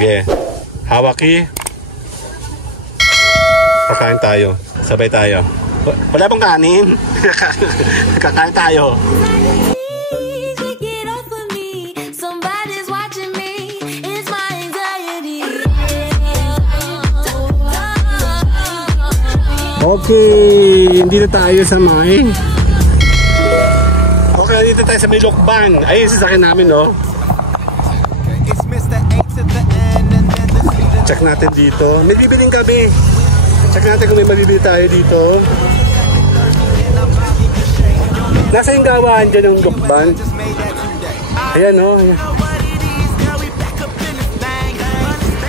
Okay. Hawaki. Kakain tayo. Sabay tayo. Wala bang kanin? Kakain tayo. Okay, hindi na tayo sa may. Okay, dito tayo sa may Lokban. Ayun, sasakyan namin, no? Check natin dito. May bibiling kami. Check natin kung may mabibili tayo dito. Nasa yung gawaan dyan ng Lokban. Ayan, no?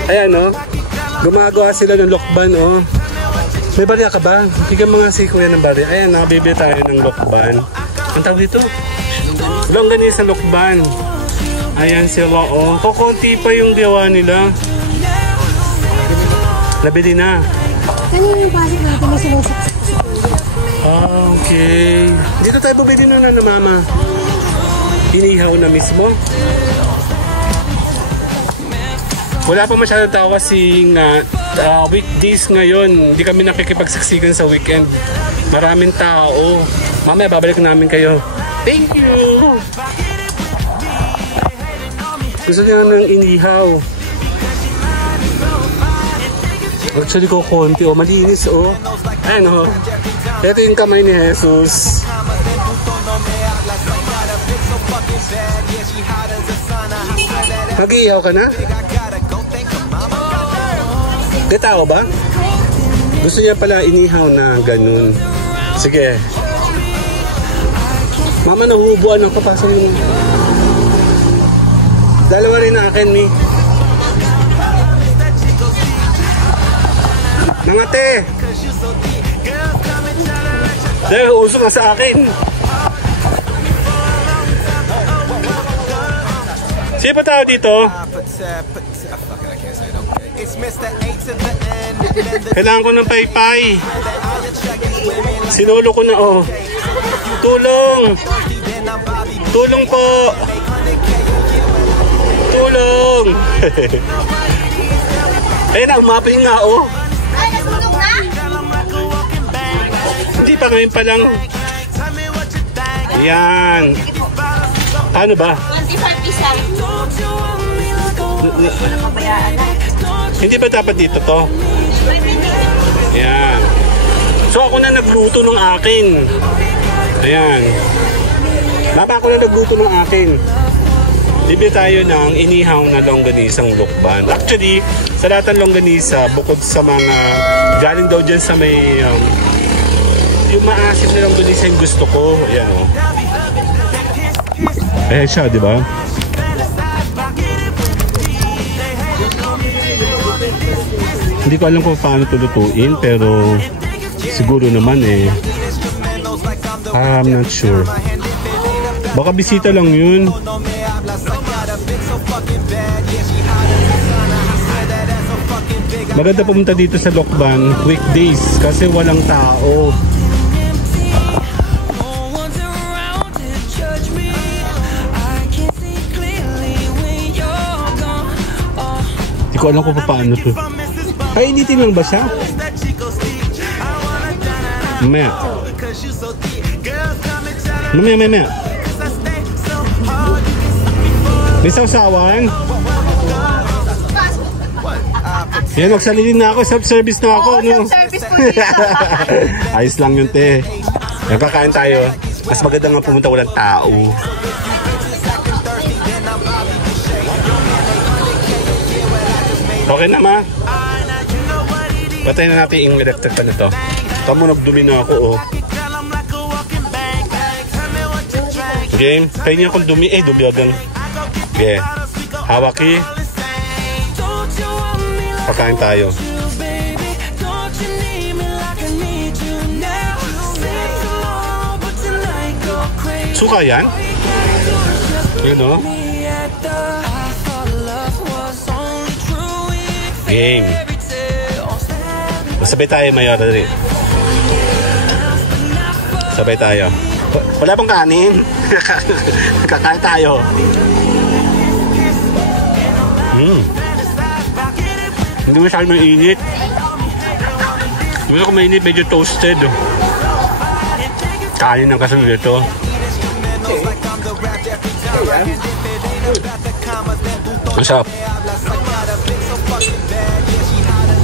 Ayan, no? Gumagawa sila ng Lokban, oh. May barya ka ba? Bigyan mga si kuya ng barya. Ayan, nakabibili tayo ng Lokban. Ang tawag dito? Longganisa Lokban. Ayan sila, oh. Kukunti pa yung gawa nila. Nabili na. Kanina yung pasok natin na sinusaksak. Okay. Dito tayo bumili na mama. Inihaw na mismo. Wala pa masyadong tao kasi weekdays ngayon. Hindi kami nakikipagsaksikan sa weekend. Maraming tao. Mamaya babalik namin kayo. Thank you! Gusto niya ng inihaw. Actually ko konti. Oh, malinis oh. Ayan oh. Ito yung kamay ni Jesus. Mag-iihaw ka na? May tao ba? Gusto niya pala inihaw na ganun. Sige. Mama, nahubuan ako. Pasok yung... Dalawa rin na akin, Mi. Nangate! Dahil usok na sa akin. Sino pa tao dito? Kailangan ko ng paypay. Sinulo ko na oh. Tulong! Tulong po! Tulong! Ayun na, umapin nga oh. Ay, nagulong na? Hindi pa, ngayon pa lang. Ayan. Ano ba? 25 isa. Walang mabayaan na. Hindi ba dapat dito to? Ayan. So ako na nagluto ng akin. Ayan. Baba ako na nagluto ng akin. Bibili tayo ng inihaw na longganisang Lokban. Actually, sa lahat ng longganisa, bukod sa mga galing daw dyan sa may yung maasim na longganisa yung gusto ko. Ayan o. Ayan siya, di ba? Hindi ko alam kung paano ito lutuin, pero siguro naman eh. I'm not sure. Baka bisita lang yun. Maganda pumunta dito sa Lokban weekdays kasi walang tao. Hindi ko alam kung paano to. Ay, initin lang ba siya? Mamaya. Mamaya. May sausawan? Yan, magsalilin na ako. Self-service na ako. Oo, no? self-service po dito. Ayos lang yun, te. Nagkakain tayo. Mas maganda nga pumunta walang tao. Okay na, ma? Patayin na natin yung electric pan ito. Tamo, nagdumi na ako, oh. Game, kaya niya akong dumi. Eh, dumi agad. Okay. Hawaki. Pakain tayo. Suka yan? Yun, oh. Game. Sabay tayo, Mayor. Sabay tayo. Wala bang kanin? Kakain tayo. Hindi masyadong mainit. Gusto ko mainit, medyo toasted. Kanin ng kasunod ito. Masarap.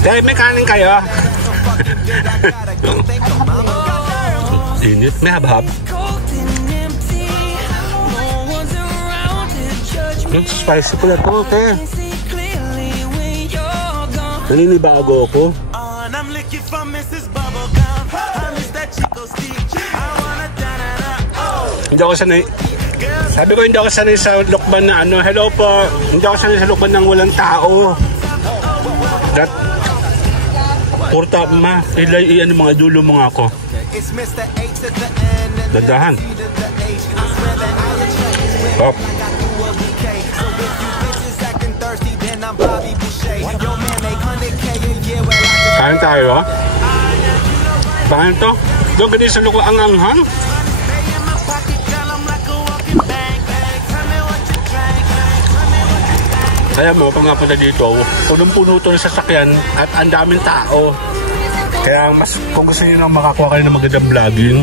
Dahil may kanin kayo. Init, may habhab. Spicy pala ito, okay. Naninibago ako. Hindi ako sanay. Sabi ko hindi ako sanay sa lukban na ano. Hello po. Hindi ako sanay sa lukban ng walang tao. That Purta ma. Ilay ano mga dulo mga ako. Dandahan. Hop. Kain tayo. Bakit to? Doon ganito sa luko ang anghang. Kaya mo, pag napunta dito, punong-puno ito ng sasakyan at ang daming tao. Kaya mas kung gusto nyo nang makakuha kayo ng magandang vlogging,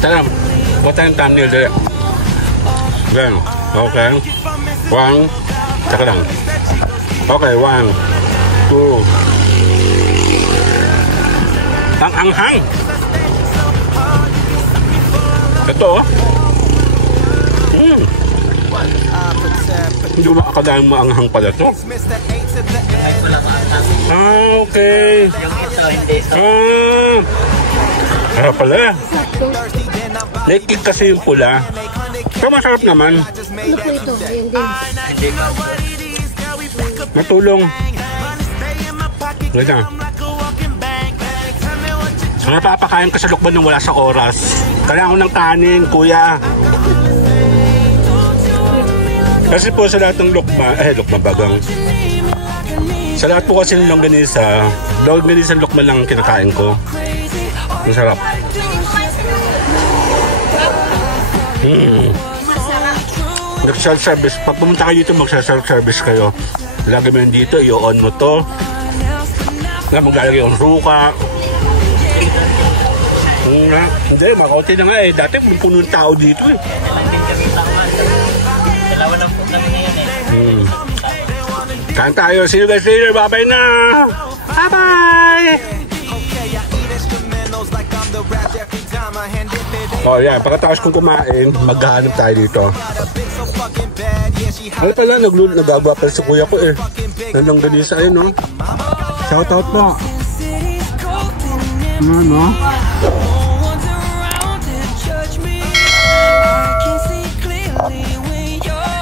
tara, buat tayong thumbnail dali. Then, okay. 1, tsaka lang. Okay, 1, 2. Ang anghang. Ito, hindi ko makakadaang maanghang pala ito. Okay. Sarap pala. Naikig kasi yung pula. Pero masarap naman. Ano po ito? Ayan din. Matulong. Ganyan. So, napapakain ka sa lukban ng wala sa oras. Kailangan ko ng kanin, kuya. Kasi po sa lahat ng lukban bagang. Sa lahat po kasi ng longganisa, lukban lang kinakain ko. Ang sarap. Nag-self-service. Pag pumunta kayo dito, mag-self-service kayo. Lagi mo yun dito, i-on mo to. Maglalagay yung ruka. Hindi, makaunti na nga eh. Dati punong tao dito eh. Dalawa lang po kami ngayon eh. Kain tayo. See you guys later. Bye-bye na. Bye-bye. Oh yan, pagkatapos kong kumain, maghahanap tayo dito. Ano pala, nagagawa pala si kuya ko eh. Nandang ganisa ayun, no? Shoutout po. No?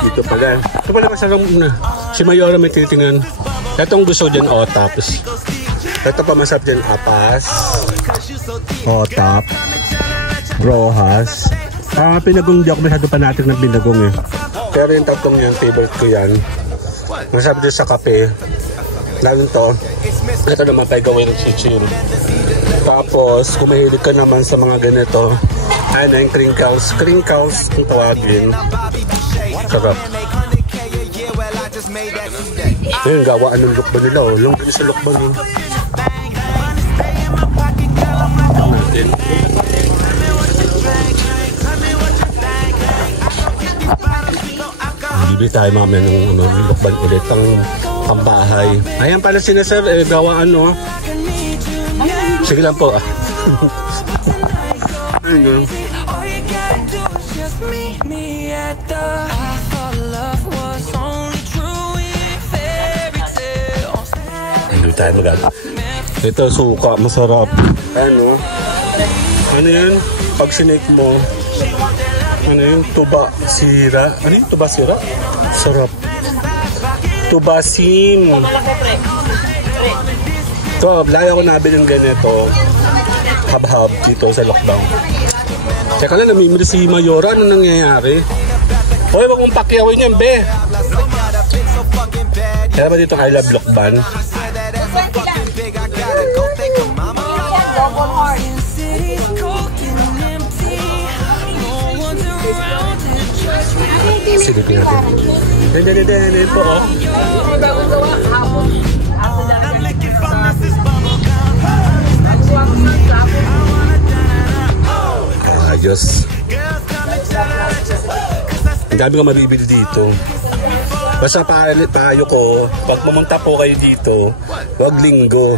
Dito pala. Ito pala masarap na. Si Mayora may titingnan. Itong gusto dyan, otaps. Ito pa masarap dyan, apas. Otap. Rojas. Pinagong di ako masyado panatik ng pinagong eh. Pero yung tatlong yan, favorite ko yan. Masarap dyan sa kape. Lalo to. Ito naman pa gawin ng chichir. Tapos, kung mahilig ka naman sa mga ganito, ay na yung crinkles. Crinkles kung tawagin. Sarap. Ayun, gawaan ng lukban nila. Long din sa lukban yun. Natin. Bibili tayo mamaya ng lukban ulit ang pambahay. Ayan pala sila sir, gawaan no. Sige lang po. Ano? Hindi tayo magagawa. Ito, suka. Masarap. Ano? Ano yan? Pag sinake mo, ano yung tuba sira? Ano yung tuba sira? Sarap. Tubasim. Ito, lagi ako nabili ng ganito. Hab-hab dito sa lockdown. Teka lang, namimili si Mayora. Ano nangyayari? Hoy, wag mong pakyawin yan, be. Kaya ba dito I love Lokban? Silipin natin. Dede po, oh. Diyos. Ang dami ko mabibili dito. Basta payo ko, pag pumunta po kayo dito, wag linggo.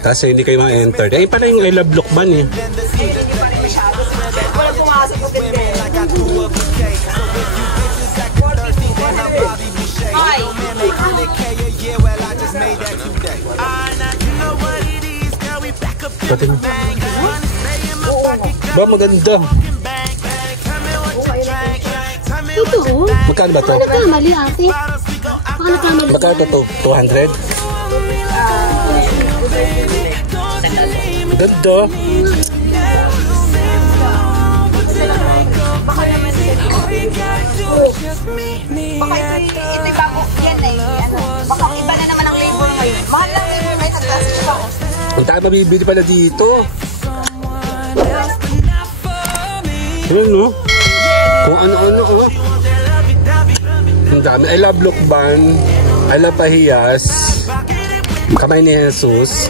Kasi hindi kayo ma-enter. Eh, pala yung I love Lokban eh. Pati mo. Ba, maganda. Ito, oh. Magkano ba to? Baka nagkamali, ate. Baka nagkamali. Magkano to? 200? Ganda. Baka ito bago yan eh. Ano, baka iba na naman ang label ngayon. Mahal lang label ngayon sa class siya. Kung tayo mabibili pala dito. Ayan, no? Kung ano-ano, oh. Ang dami. I love Lokban. I love Pahiyas. Kamay ni Jesus.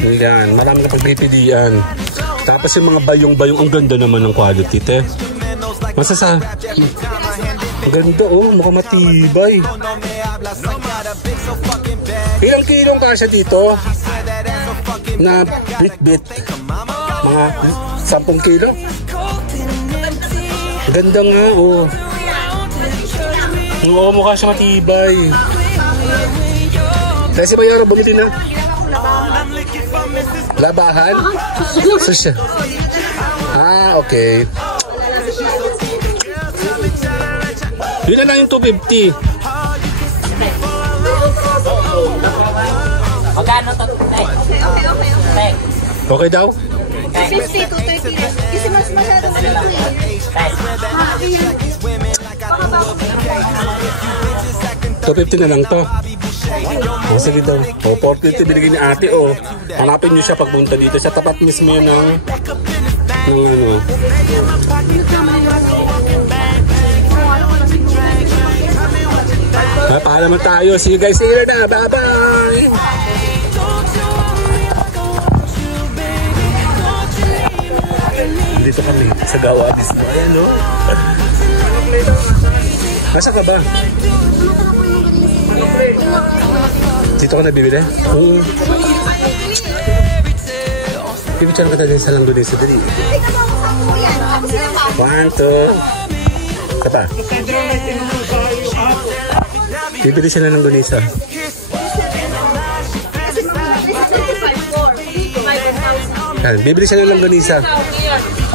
Ayan. Marami na pagpipilian. Tapos yung mga bayong-bayong. Ang ganda naman ng quality, te. Masasa. Ang ganda, oh. Mukhang matibay. Ilang kilong kasya dito? Na bit-bit. Mga 10 kilo. Ganda nga, oh. Oo, mukha siya matibay. Kasi ba yara bumili na? Labahan? Susya. Ah, okay. Yun na lang yung 250. Magkano to? Okay daw? 50 to 30 lang. Kasi mas masyadong ano eh. Baka bago. 250 na lang to. O, sige daw. O, 450 binigay ni ate, o. Hanapin nyo siya pagpunta dito. Sa tapat mismo yun ng ano. Paalam tayo. See you guys later na. Bye-bye! Dito kami sa Gawadis na. Ayan, no? Asa ka ba? Dito ka nabibili? Oo. Pipicture ka tayo sa Langgonesa. Dali. 1, 2. Kapa? Bibili siya ng Langgonesa. Ayan, bibili siya ng Langgonesa.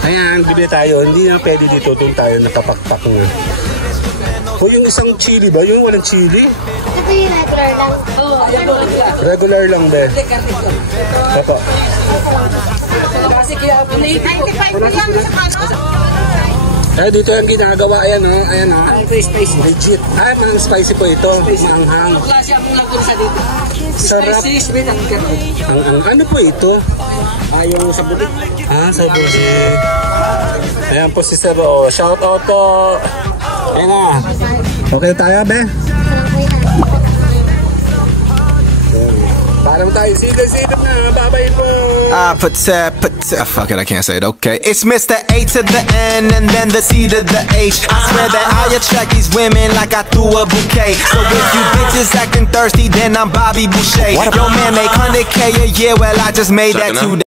Ayan, bibili tayo. Hindi na pwede dito. Doon tayo nakapakpak na. O yung isang chili ba? Yung walang chili? Ito yung regular lang. Regular lang, be. Papa. 95 lang sa kano. Eh, dito yung ginagawa. Ayan, o. Ayan, o. Legit. Ay, mga spicy po ito. Manghang. Sarap. Ang ano po ito? Yung sa butik. Ah, sa butik. Ayan po si Sir. O, shout out po. Ayan na. Okay tayo, be? Parang tayo. Silip na. Babay po. Fuck it, I can't say it, okay. It's Mr. A to the N and then the C to the H. I swear that I attract these women like I threw a bouquet. So if you bitches acting thirsty, then I'm Bobby Boucher. Yo man make 100K a year, well I just made that 2 days.